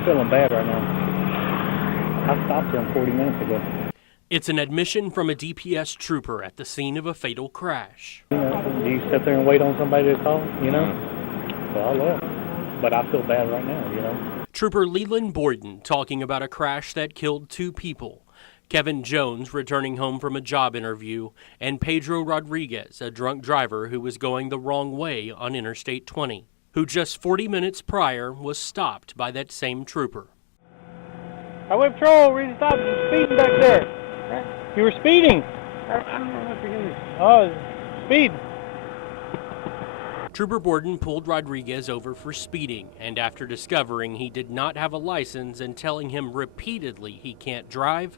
I'm feeling bad right now. I stopped him 40 minutes ago. It's an admission from a DPS trooper at the scene of a fatal crash. You know, do you sit there and wait on somebody to call, you know? So I left. But I feel bad right now, you know? Trooper Leland Borden talking about a crash that killed 2 people. Kevin Jones returning home from a job interview, and Pedro Rodriguez, a drunk driver who was going the wrong way on Interstate 20, who just 40 minutes prior was stopped by that same trooper. Highway Patrol, ready to stop. You're speeding back there. You were speeding. I don't know what you're doing. Oh, speed. Trooper Borden pulled Rodriguez over for speeding, and after discovering he did not have a license and telling him repeatedly he can't drive,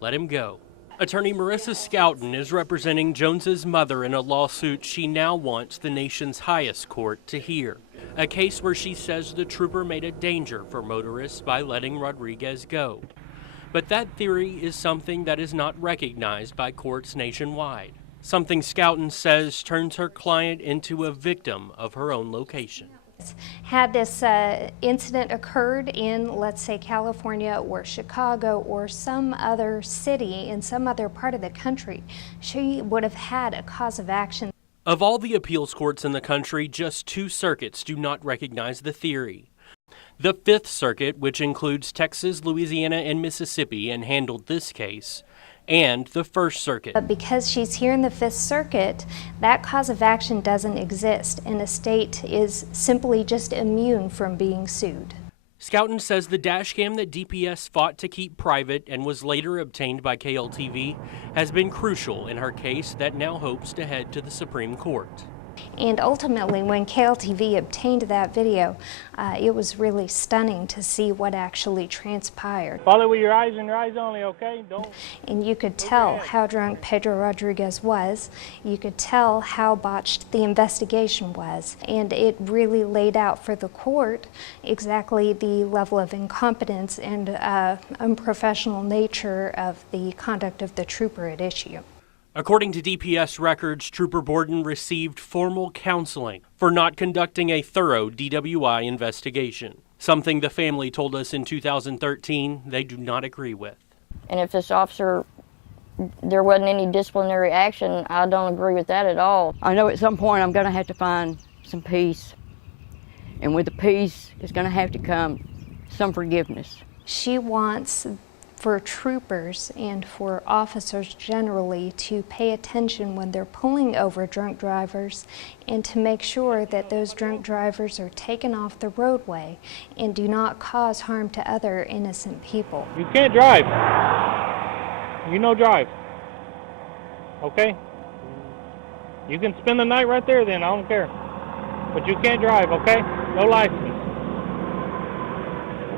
let him go. Attorney Marissa Scouten is representing Jones's mother in a lawsuit she now wants the nation's highest court to hear. A case where she says the trooper made a danger for motorists by letting Rodriguez go. But that theory is something that is not recognized by courts nationwide. Something Scouten says turns her client into a victim of her own location. Had this incident occurred in, let's say, California or Chicago or some other city in some other part of the country, she would have had a cause of action. Of all the appeals courts in the country, just 2 circuits do not recognize the theory. The 5th Circuit, which includes Texas, Louisiana, and Mississippi, and handled this case, and the 1st Circuit. But because she's here in the 5th Circuit, that cause of action doesn't exist, and a state is simply just immune from being sued. Scouten says the dash cam that DPS fought to keep private and was later obtained by KLTV has been crucial in her case that now hopes to head to the Supreme Court. And ultimately, when KLTV obtained that video, it was really stunning to see what actually transpired. Follow with your eyes and your eyes only, okay? Don't. And you could tell how drunk Pedro Rodriguez was. You could tell how botched the investigation was. And it really laid out for the court exactly the level of incompetence and unprofessional nature of the conduct of the trooper at issue. According to DPS records, Trooper Borden received formal counseling for not conducting a thorough DWI investigation, something the family told us in 2013 they do not agree with. And if this officer, there wasn't any disciplinary action, I don't agree with that at all. I know at some point I'm going to have to find some peace, and with the peace is going to have to come some forgiveness. She wants for troopers and for officers generally to pay attention when they're pulling over drunk drivers and to make sure that those drunk drivers are taken off the roadway and do not cause harm to other innocent people. You can't drive. You know drive. Okay? You can spend the night right there then, I don't care. But you can't drive, okay? No license.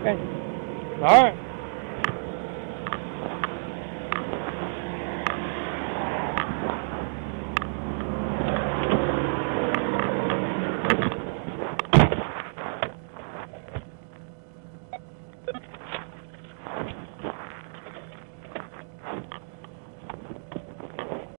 Okay? All right.